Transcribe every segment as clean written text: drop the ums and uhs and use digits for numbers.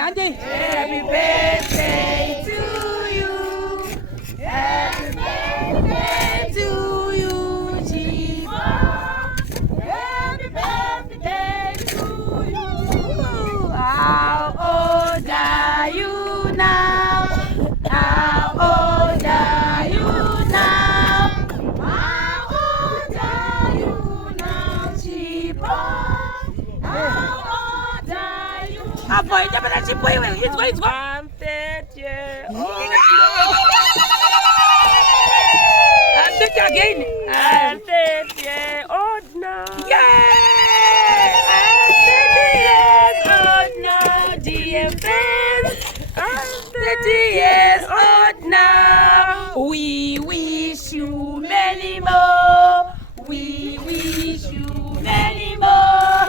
Happy birthday to you. Happy birthday to you, Chipo. Happy birthday to you. How old are you now? How old are you now? How old are you now, Chipo? How old are you? Ah, boy, it's I'm 30 years old. Again. I'm 30 years old now. Yay! I'm 30 years old now, dear friends. I'm 30 years old now. We wish you many more. We wish you many more.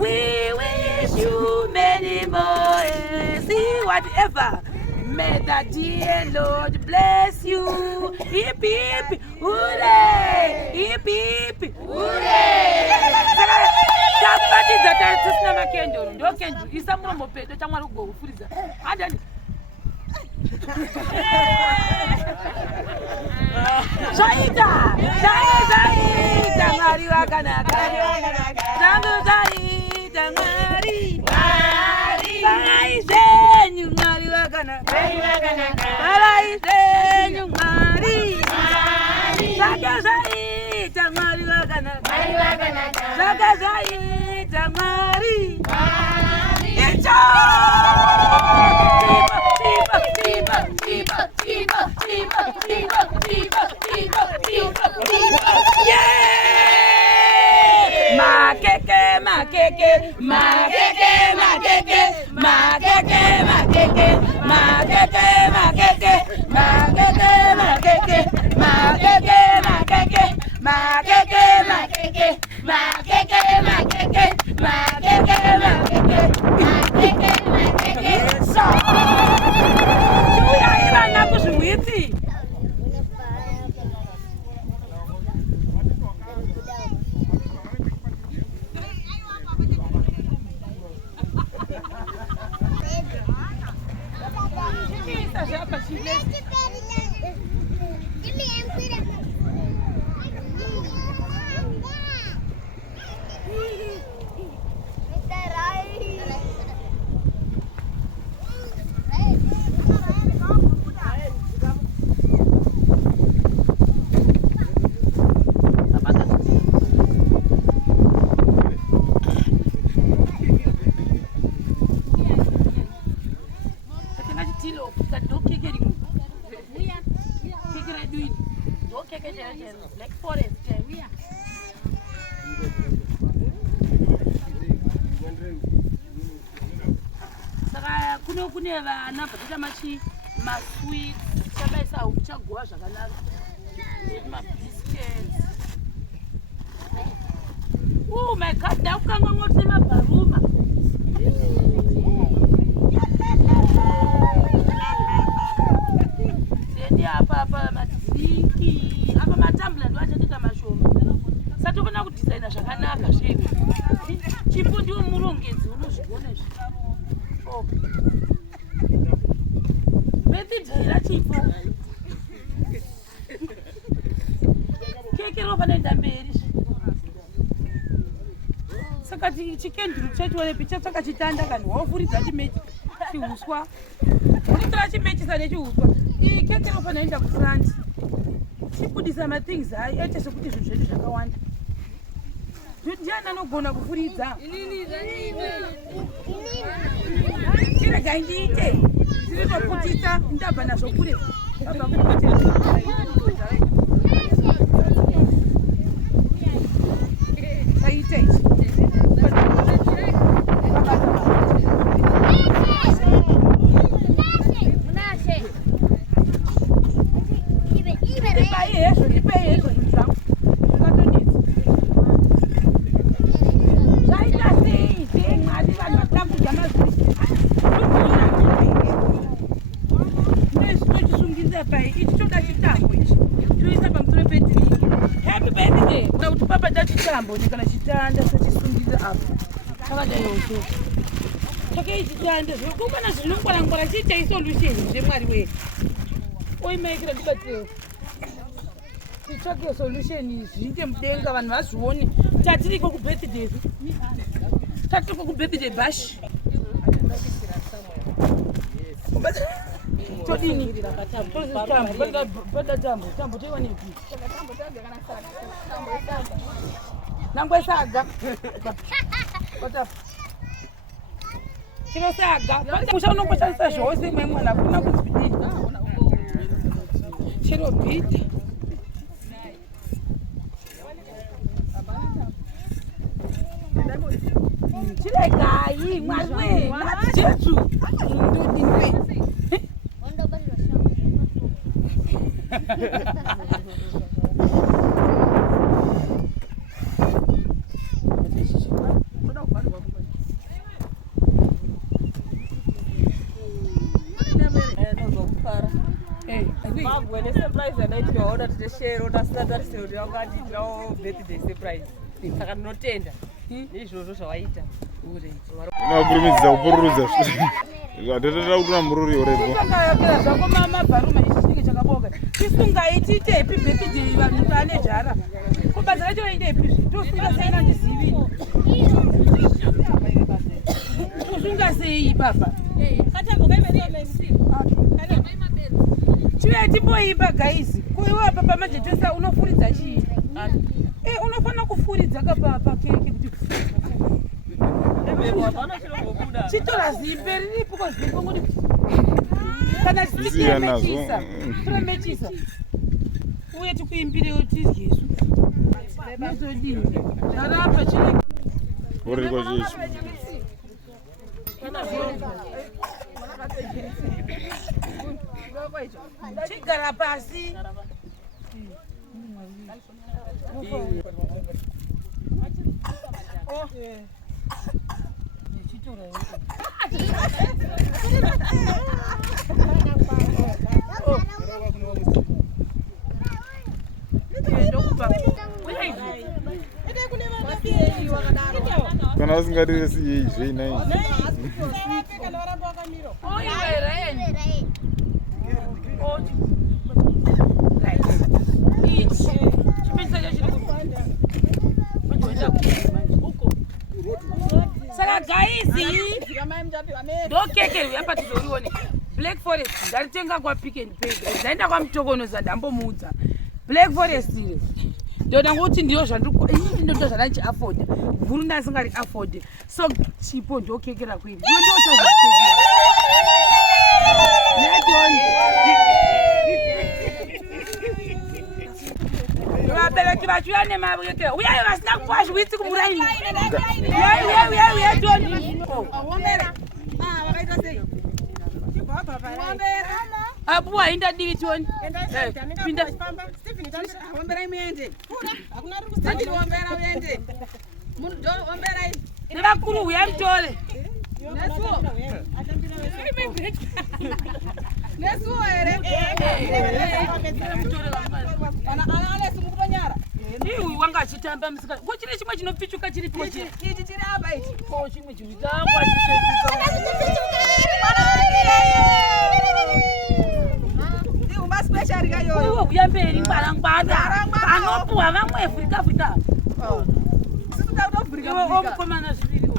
We wish you many more. See, whatever. May the dear Lord bless you. Hip hip, hooray! Hip hip, hooray! Somebody that has just never can do. Don't can do. Is someone more paid? Don't want to go. Freezer. I don't. Zaida, Zaida, Maria Kanaka, Zaida, Maria, Maria, Maria Kanaka, Maria, Maria, Zaida, Maria Kanaka, Zaida, Maria, it's Tea Loaf, don't kick it. Kick it, do it. Don't kick it, like forest. Saka kuno kune vana bhatata machi masweet chabaisa uchagwa zvakanaka mabiscuits. Oh my god, ndakanga ngoti mabharuma. Apa madziki apa matambla ndo achaita mashoma satopona kudesigna zvakanaka zvinhu Chipo ndiwo murongedzi unozviona izvi. Oh, betidira Chipo keke rinofana mberi saka chikenduru chetu picha chakachitanda kana wafuridza chimechi chihuswa unotora chimechisa nechihuswa keke rinofana enda kufront chibudisa mathings aite sekuti zvinhu zvedu zvakawanda. Ndiani anogona kufuridza? Chiregai ndiite ndinotoputisa ndabva nazvo kure saite chitambo kana chitanda sachisungirira apo chakadai oso Takaichitanda zvokubana zvinongwara chiitai solution zvemwari wedu. Oimaikira ndibatsire. Titsvake solution zviite mudenga vanhu vazvione. Tatiriko kubirthday. Tatiriko kubirthday bash. Todini. Tambo toiwanepi. Nangwe saga. Chinosaga. Musha unongoshandisa zvose mwana hakuna kuzvidini. Chero bhiti. Chiregai mwari we Jesu. Ndodini. When a surprise and I order to share or that's that is your birthday surprise. I cannot tender. Izvozvo zvawaita unokurumidza kupururudza zvatatoda kuti namururi orepo takayakira zvako mabharuma ichi chinenge chakaboka tisungaitiite happy birthday vanhu vane jara kubadza racho vainde happy tosunga sei nandizivi tosunga sei baba chive timboipa guys kuiwa papa majetesa unofuridza chii unofanira kufuridza kapapa keke kuti chitora zimbe riripo kozimbo ngoti kana titiremechisa uye tikuimbirewo tizyesu nezodini zvarapa chine uriko chechi chigara pasi kana usingatire siyei zveinai saka gaizi ndokeke riuyapa tizorione Black Forest ndaritenga kwaPick and Pay ndaenda kwamutokonoza ndambomuudza Black Forest ndoda ngokuti ndiyo ndoda zvandichiafodha vhuru ndasingari afodhe so chipo ndokekera kwini vabereki vachiuya nemavekera uyai vasina kupuwa zviwitsi kumuraini apuwa indadivi tioni nevakuru uya mutore nesuo here iwi wanga achitamba musika ko chine chimwe chinopfichuka chiripo ichi chiri apa ichi ko chimwe chivitangwa iwe uya mberi ngwarangwara anopuhwa vamwe vhurika iwe omukomana zviviri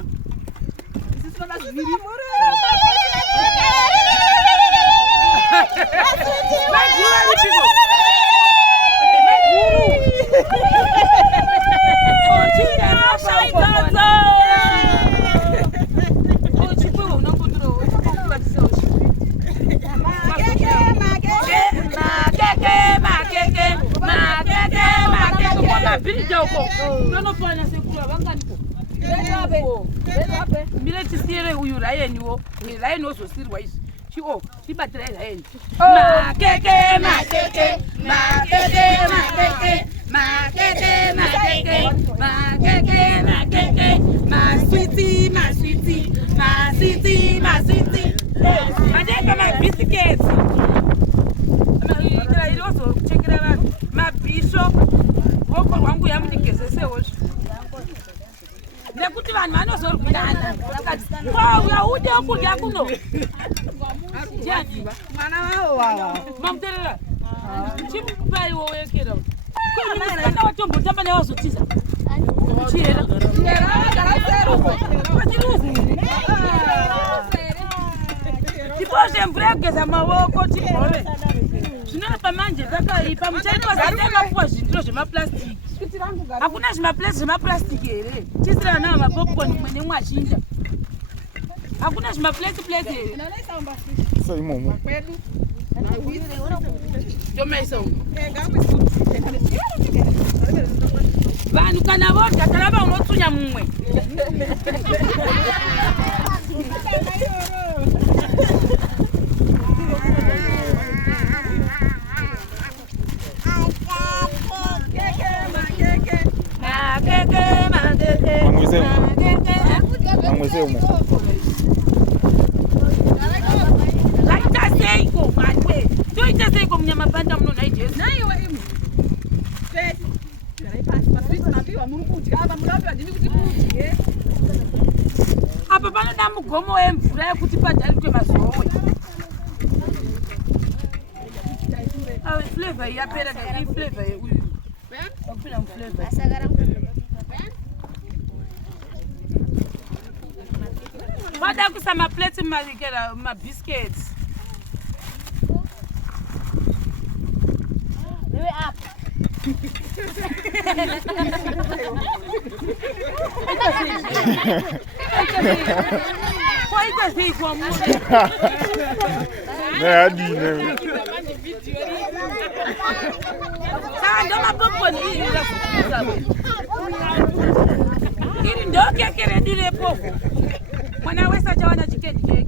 mire tisiyere uyu rayeniwo rayeni wozosirwa izvi chio chibatirai rayeni makeke makeke makeke makeke makeke makeke makeke makeke maswiti maswiti maswiti maswiti madeka mabhisiketi maitira iri ozochekera vanhu mabhisho voko rwangu yamundigezesewo nekuti vanhu vanozo zokudana. Kwa ude okudya kuno. Jani. Mwana wao. Mamterera. Chimupai wowekera. Kana watombo tamba ne wazotiza. Chira. Tipose mbrege za maoko tipore. Zvinapa manje dzakaipa muchaitwa zatema kuwa zvindiro zvemaplastiki. Hakuna zvemaplastiki here. Tisira nawo mapopcorn mwene mwachinja. Hakuna zvimapleti here. Sai momo. Tomaisa umo. Vanhu kana vodya tarava unotsunya mumwe. Mamwese umo. Laitaseiko manje. Toitaseiko mnyama banda muno naijesi. Nayo imu. Apa panoda mugomo wemvura yekuti padharirwe mazowe. Flavor yapera iyi flavor uyu. Akupinda muflavor. Vada kuisa mapleti marikera mabiscuits. Wewe up. Kwa ita zi kwa muda. Na adine. Ndo mapopcorn hii ila kukuza. Hili ndo kekere ndile pofu. Mwana wesa chawana chicken cake.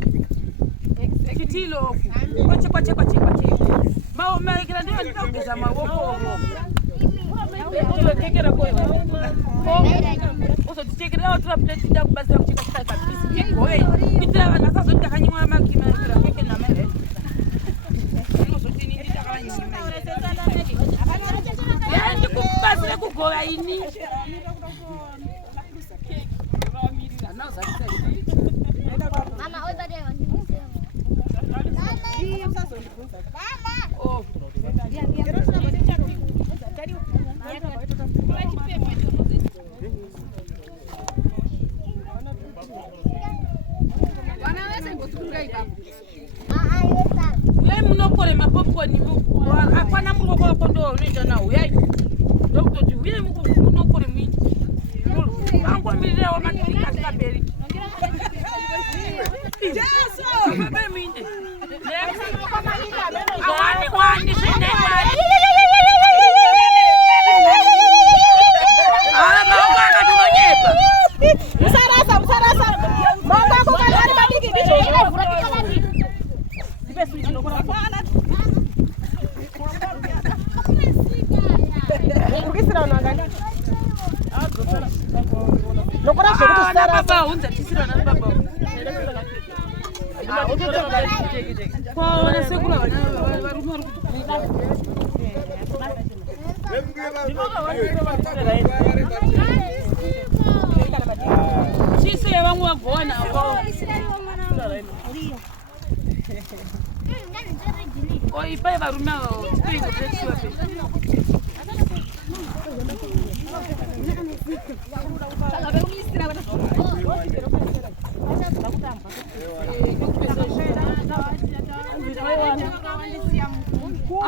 Tea Loaf. Kwache. Mao maikira ndio nitaongeza mawoko. Ozo kekera kwa. Ozo tichekera otra plate nda kubazira kuchika kabisa. Kikoe. Bitira wana sasa nitakanywa makima keke na mele. Ozo tini nitakanywa. Yaani kubazira kugoya ini. Mama, oi tadi. Oh. Wewe munokore mapopcorn hapana muroko wako ndo unoita nawo yayi. Dokutoti wewe munokore mwingi. Vangu mirira wa matika kaberi. Jesu, baba mwingi. Awani shinde wani. Maungana tunonyepa. Musarasa. Mama yako kana badiki bicho. Ukisira unaangalia. Lokora shokutu sara. Baba unza tisira na baba. Kwa wana sekula wana varumwa chise yavangu vagona oipai varume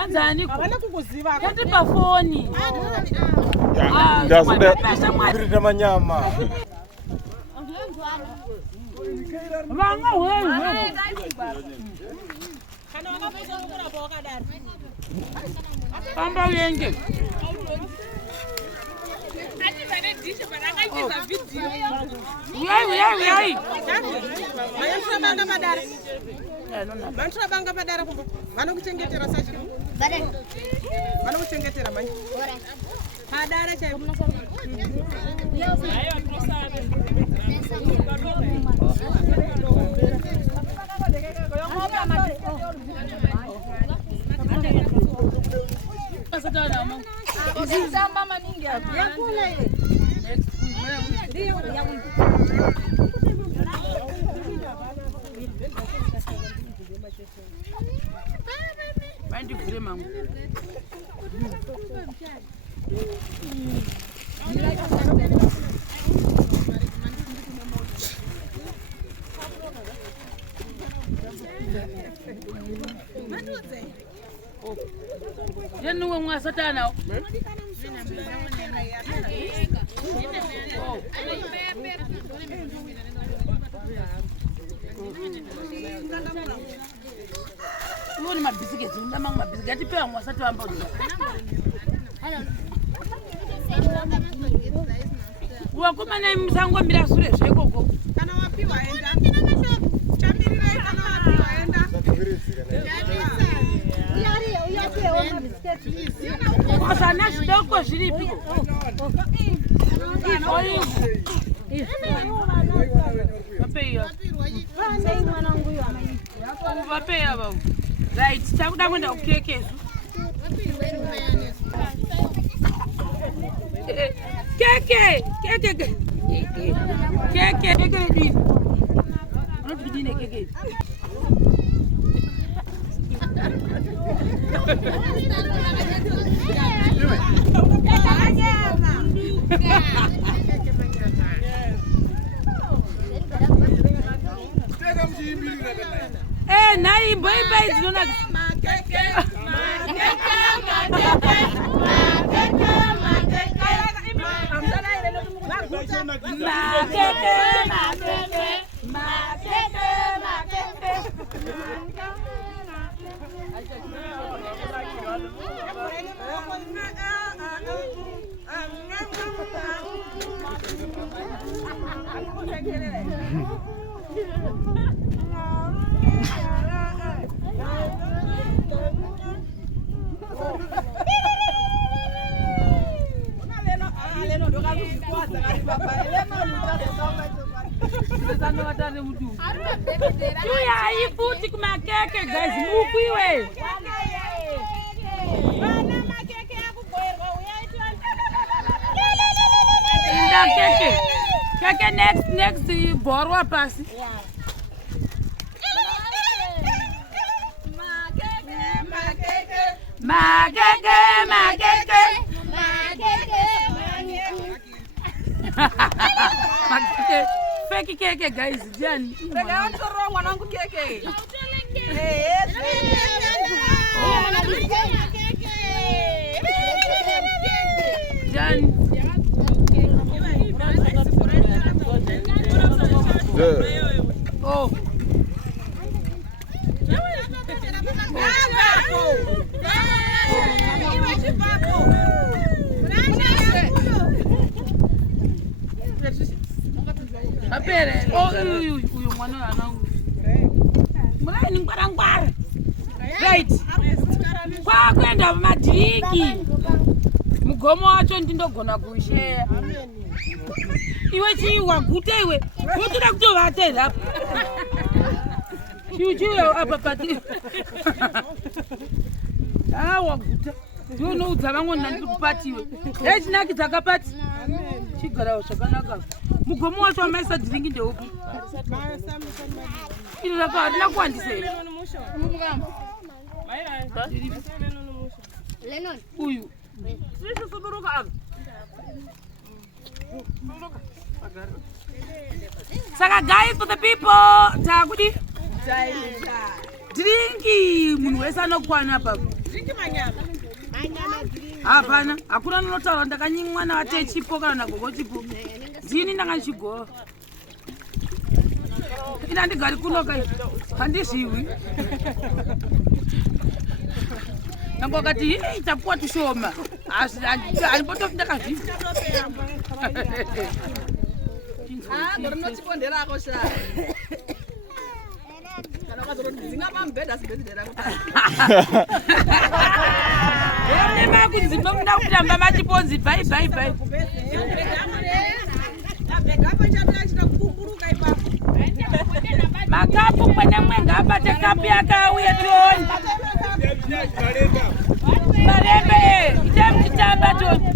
anzani kuti pafoni Ndasuda manyama. vanga wewe pamba yenge Yai. Mantra banga padara kumbo. Vanokuchengetera sachi. Vanokuchengetera manje. Padara chai. Mama ningi. Yakula ile. Ndio. ndivhure mangu. Yenu mwa satana. Uone mabiscuits, ndama mabiscuits pia mwasatu ambao. Wakoma na msango bila sure shekoko. Kana wapi waenda? Chamirire kana wapi waenda? Sasa nasi doko zilipi. Wapeya baba. Right, takuda kwenda ukeke. Keke. Unatudine keke. Nai boy zona guys, mupiwe. Keke next borwa pasi. Makeke. Fake keke guys, Jan. Mwanangu keke. Jan. Oh. Apere, uyu mwana wangu. Mbona ni ngwarangwara? Right. Kwa kwenda madriki. Mugomo wacho ndindogona kushare. Iwe chi waguta iwe. Wotoda kutovatela apa. Chiuchiwe apa pati. Waguta. Ndinoudza vamwe ndikupatiwe. Echinaki dzakapati. Chigarawo zvakanaka. Mugomo wacho amaisa dringi ndeupi? Iri rapa harina kuwandisa here. Uyu. Saka guys, for the people, takudi drinki munhu wese anokwana papa. Drinki manyama. Hapana, hakuna notaura ndakanyimwa na Birthday Chipo kana Gogo Chipo. Ndini ndakanchigo. Ina ndigari kuno kai. Handizviwi. Nango kati itapuwa tushoma. Andipotofunda ndakazviva. Ndinotipondera akosha. Kana ukazorondidzinga pamubhedha sibhedhi rangu. Nema kunzimba kuda kutamba machiponzi bye. Makapu kwene mwenga abate kapu yakauya toni. Marembe, kitamba toni.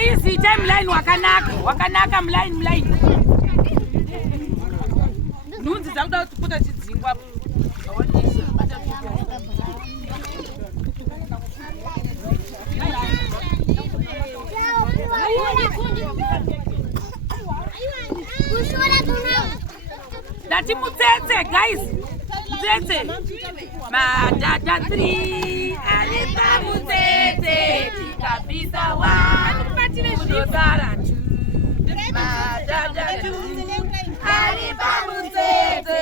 Guys, itai mline wakanaka mline. Nunzi dzakuda kuputa chidzingwa. Dati mutsetse guys. Mutsetse. Madada 3 alipa mutsetse kabisa 1 kudodara 2 madada 2 alipa mutsetse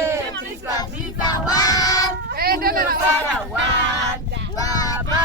kabisa 1 kudodara 1 baba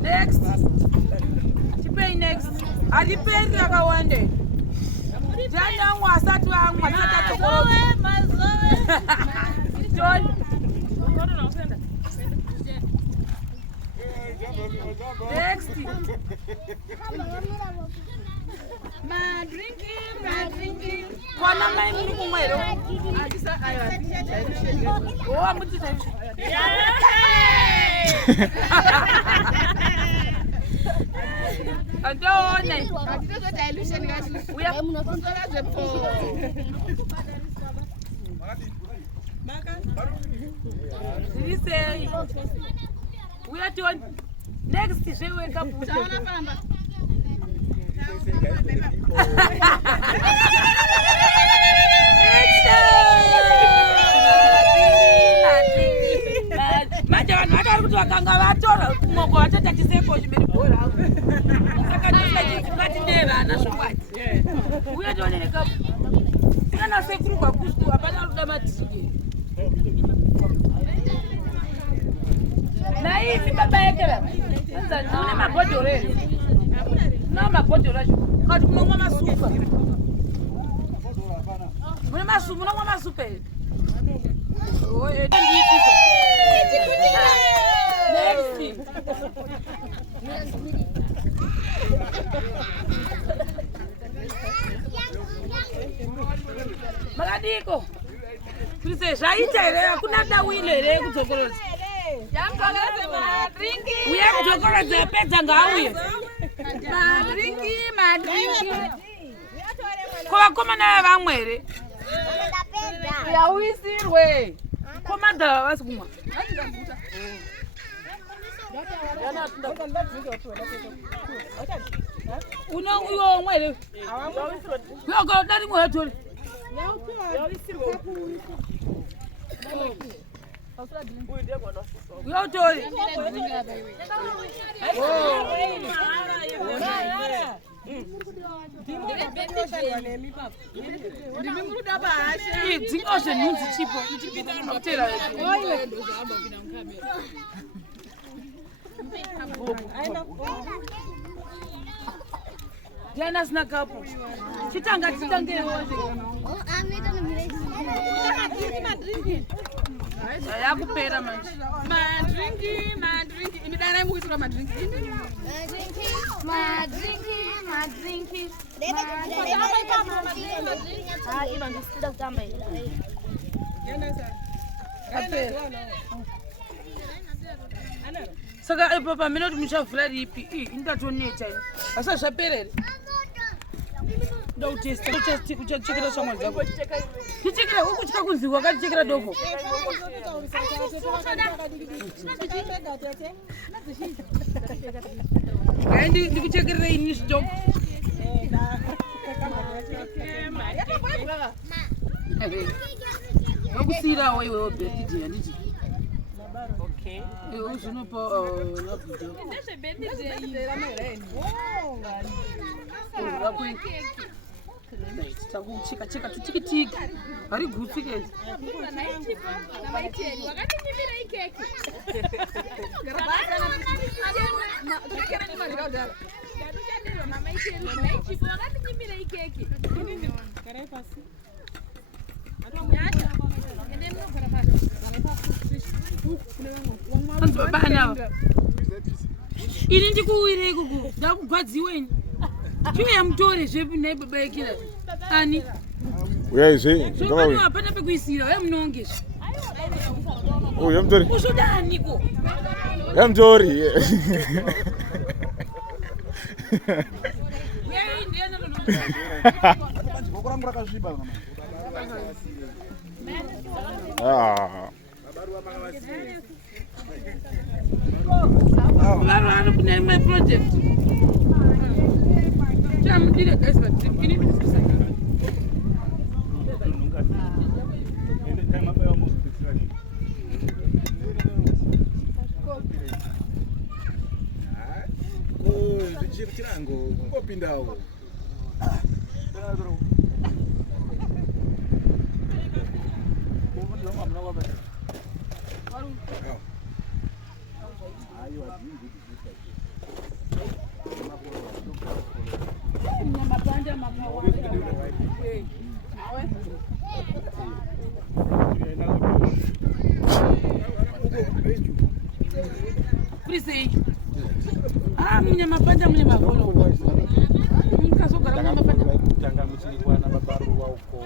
Next. Chipei next. Alipeni akawande. Jana wasatu amwasata tokoro. John. Next. Ma drinking. Wana mai mungu mwero. Ajisa ayo. Oh, amuti sai. Adone. Ajisa dilution guys. We are consola the poor. Say we are doing next we wake up. Wakanga vatora moko watata chiseko chimeri bora saka ndingati ndeva na shwati uye toneka kana sekuru kwa kustu apana ruda matike na hivi baba yake sasa nune magodore na magodore kati kumwa masupa mwe masupa na masupa oye ndikisa next Magadiko Krise zvaita here hakuna dawile here kudzokorodza yamudzokorodze madrinki uye kudzokorodza yapedza ngaauye madrinki kovakomana vamwe here yauisirwe komadhava vasi kumwa uno uyo omwe here yokodari mwetori Yotori. Diana snakapo. Chitanga chitange wote. yakupera manje madrinki imidana imukuitira madrinki saka ipo pamene kuti muchavhura ripi indatoneta asa zvaperere uchachekera shamwari dzako tichekera ukutyika kunzi wakatichekera doko ai ndikuchekerera ini zvitoko wakusiyirawo iwewo birthday handiti zvinopa takucheka tutikitiki hari gutsikezi bana ini ndikuwire ikuku ndakugwadziweni chiuya mutore zvepi naibabaikira ani zvopano hapana pekuisira uya munonge usodaniko yamtori vanhu kune imwe project chamudire guys but ini Kango ngopindawo munye mapanda munye mavolo mukazogara munye mapanda kutanga muchirikwa na mabaruwa uko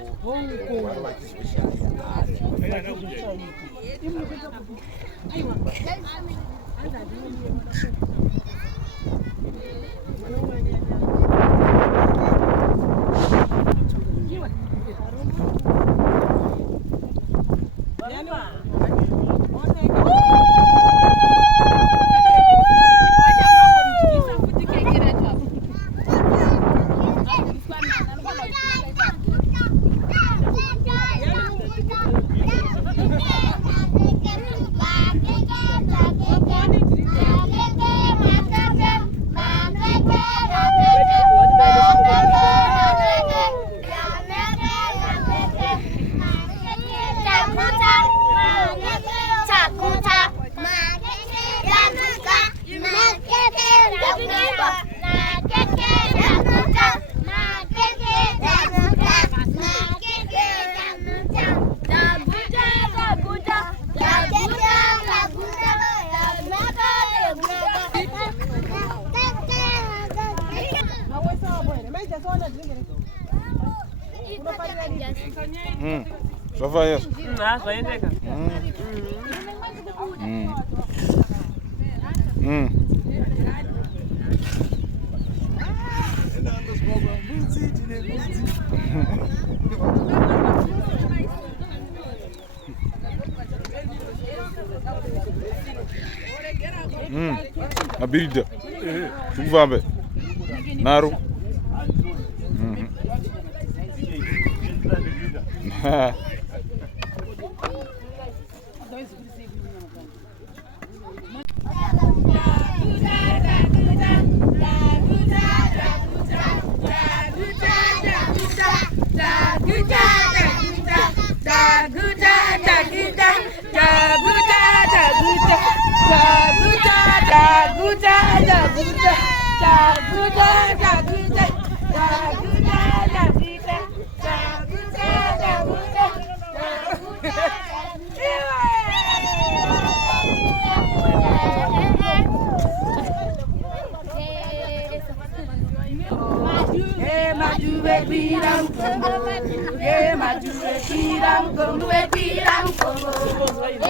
Zvafanya. Zvaendeka. Abirida. Tukuvambe. Naru.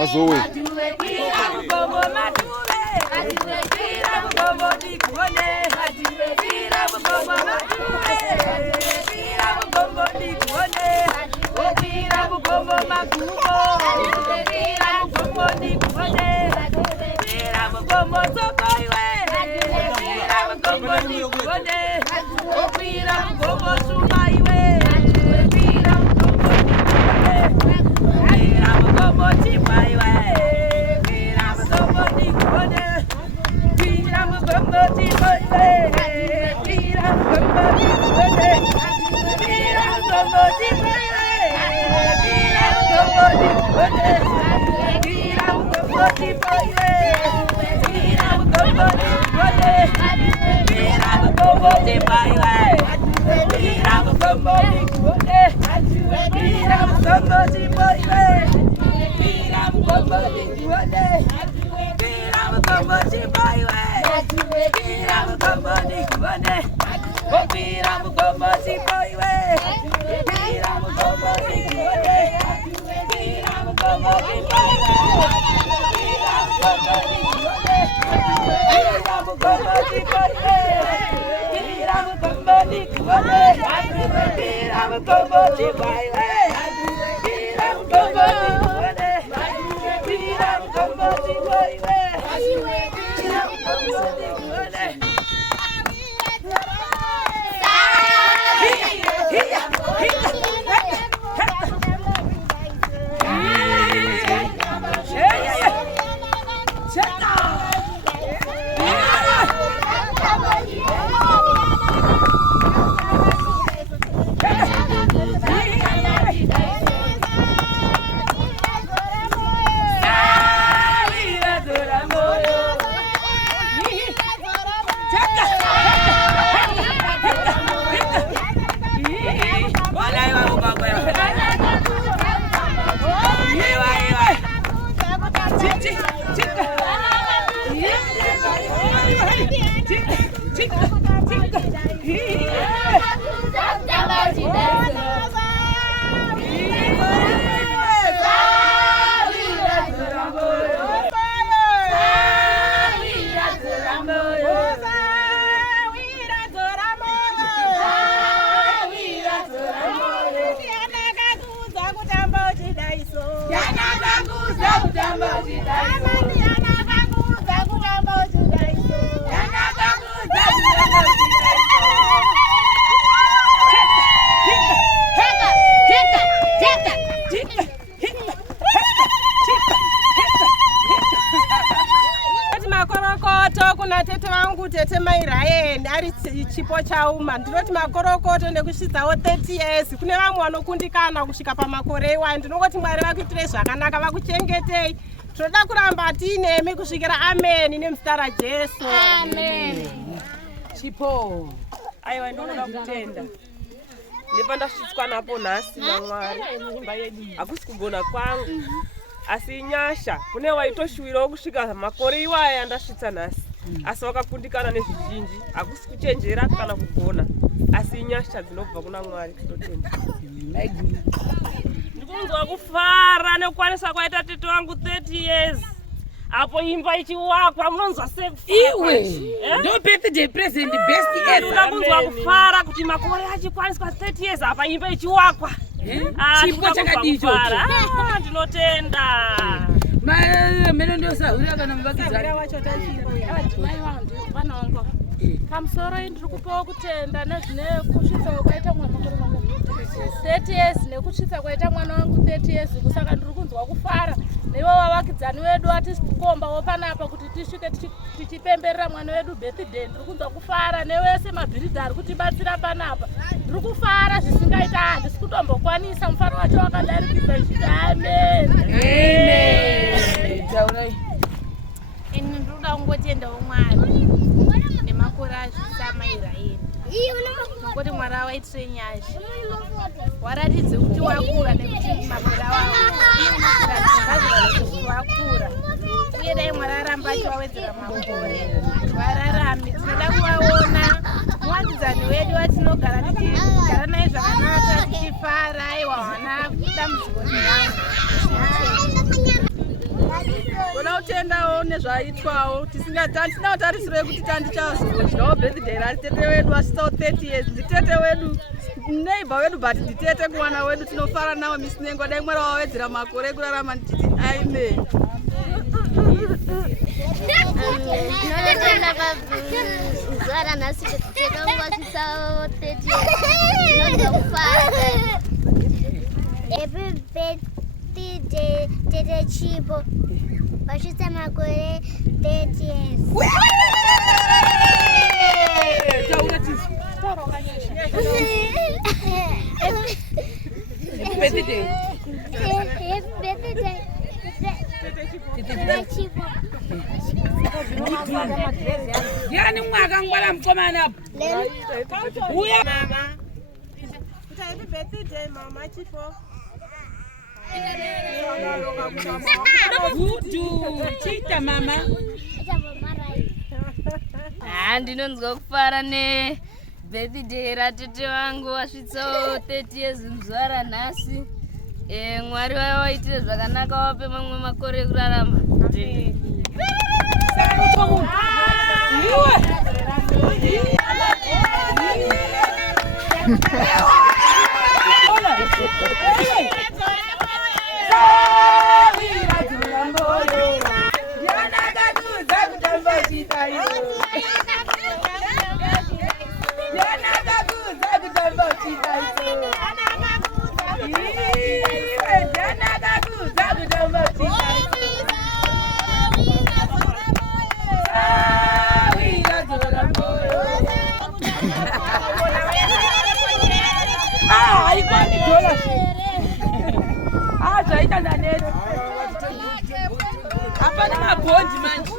Azowe. Chipo.We ndinoti makorokoto nekusvitsawo 30 years kune vamwe vanokundikana kusvika pamakore iwayo. Ndinongoti Mwari vakuitire zvakanaka, vakuchengetei. Tinoda kuramba tiinemi kusvikira ameni nemuzita raJesu. Amen. Chipo, aiwa ndinoda kutenda nepandasvitswa napo nhasi naMwari. Hakusi kugona kwangu asi inyasha kune waitoshuwirawo kusvika makore iwaya andasvitsa nhasi. Asi wakakundikana nezvizhinji, hakusi kuchenjera kana kugona asi inyasha dzinobva kuna Mwari. Tinotenda. Ndikunzwa kufara nekukwanisa kwaita tete wangu 30 years. Apo imba ichiwakwa munonzwa iwe ndo birthday present best ever. Ndakunzwa kufara kuti makore achikwaniswa 30 years apa imba ichiwakwa. Chipo chakadicho. Ndinotenda. Meno ndio sauri kana mvakidzana wacho tachimbo mai wangu vana wangu pamusoro ndiri kupawo kutenda nezvine kusvitsa kwaita mwana wangu 30 years nekusvitsa kwaita mwana wangu 30 years. Kusaka ndiri kunzwa kufara newe wavakidzani wedu atisikombawo panapa kuti tisvike tichipemberera mwana wedu birthday. Ndiri kunzwa kufara nevese mabhiridha ari kutibatsira panapa. Ndiri kufara zvisingaita, handisi kutombokwanisa. Mufaro wacho wakadarikidza ichiti amen. Amen. Taurai. Ini ndinoda kungotendawo Mwari nemakore azvisamaira eni. Kuti Mwari awaitire nyasha. Waratidze kuti wakura nekuti makore wakura. Uye dai Mwari aramba achiwawedzera makore. Vararame tinoda kuvaona muwatidzani wedu watinogara tichigara naye zvakanaka, tichifara aiwa wana dambudziko neyangu. Toda kutendawo nezvaitwawo tisina utarisiro yekuti tandichazodyawo birthday ratete wedu asvitsawo 30 years. Nditete wedu neighbor wedu but nditete kuwana wedu tinofara nawo misi nengo dai mwari wawedzera makore ekurarama ndichiti amen. Ndinotenda pazuva nhasi tete wangu asvitsawo 30 ndinoda kufara. Happy birthday Tete Chipo. Wasvitsa makore 30 years. Happy birthday. Happy birthday Tete Chipo. Yani mwaka ngwala mkomana hapo. Uya Mama. Happy birthday Mama Chipo. Gudu, chita mama. Ndinonzwa kufara ne birthday ratete wangu wasvitsawo 30 years muzuva ranhasi. Mwari waitire zvakanaka wape mamwe makore ekurarama. Hapana magonji manje.